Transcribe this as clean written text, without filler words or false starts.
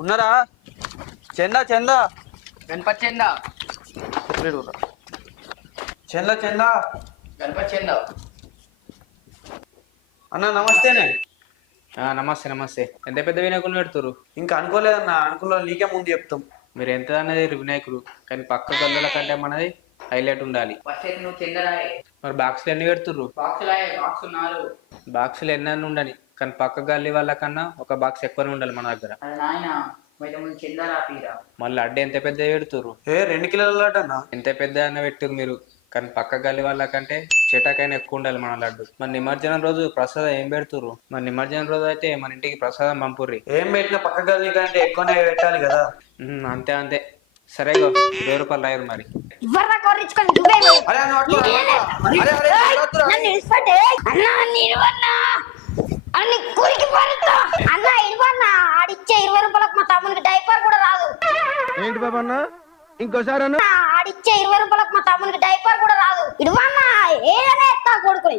ఉన్నారా? చందా చందా గణపతి చందా చందా చందా గణపతి చందా. అన్న నమస్తేనే. నమస్తే నమస్తే. ఎంత పెద్ద వినాయకులు పెడుతురు? ఇంకా అనుకోలేదన్న, అనుకున్న నీకే ముందు చెప్తాం. మీరు ఎంత అన్నది వినాయకుడు, కానీ పక్క గల్లుల కంటే మనది హైలైట్ ఉండాలి. ఫస్ట్ అయితే నువ్వు చందరాయే. మరి బాక్సులు ఎన్ని పెడుతుర్రు? బాక్స్ 4. బాక్సులు ఎన్ని ఉండని, కానీ పక్క గల్లీ వాళ్ళ కన్నా ఒక బాక్స్ ఎక్కువనే ఉండాలి మన దగ్గర. అది నాయన మరి ముందు చందరా పీరా. మళ్ళీ అడ్డు ఎంత పెద్ద పెడుతుర్రు? 2 కిలోల లడ్డు అన్న. ఎంత పెద్ద అన్న పెట్టురు మీరు, కానీ పక్క గల్లీ వాళ్ళ కంటే చెటాకైనా ఎక్కువ ఉండాలి మన లడ్డు. మరి నిమజ్జనం రోజు ప్రసాదం ఏం పెడుతుర్రు? మరి నిమజ్జనం రోజు అయితే మన ఇంటికి ప్రసాదం పంపుర్రి. ఏం పెట్టినా పక్క గల్లీ కంటే ఎక్కువనే పెట్టాలి కదా. అంతే అంతే. సరేగా 20 రూపాయలు రాయరు మరి. అరే అన్న అట్లా అరే అరే వద్దురా. ఆడిచ్చే 20 రూపాయలకు మా తమ్మునికి డైపర్ కూడా రాదు. ఏంటి బాబా అన్న? ఇంకోసారి అన్న. ఆడిచ్చే 20 రూపాయలకు మా తమ్మునికి డైపర్ కూడా రాదు. ఇడువన్నా ఏదైనా ఎత్తా కొడుకుని.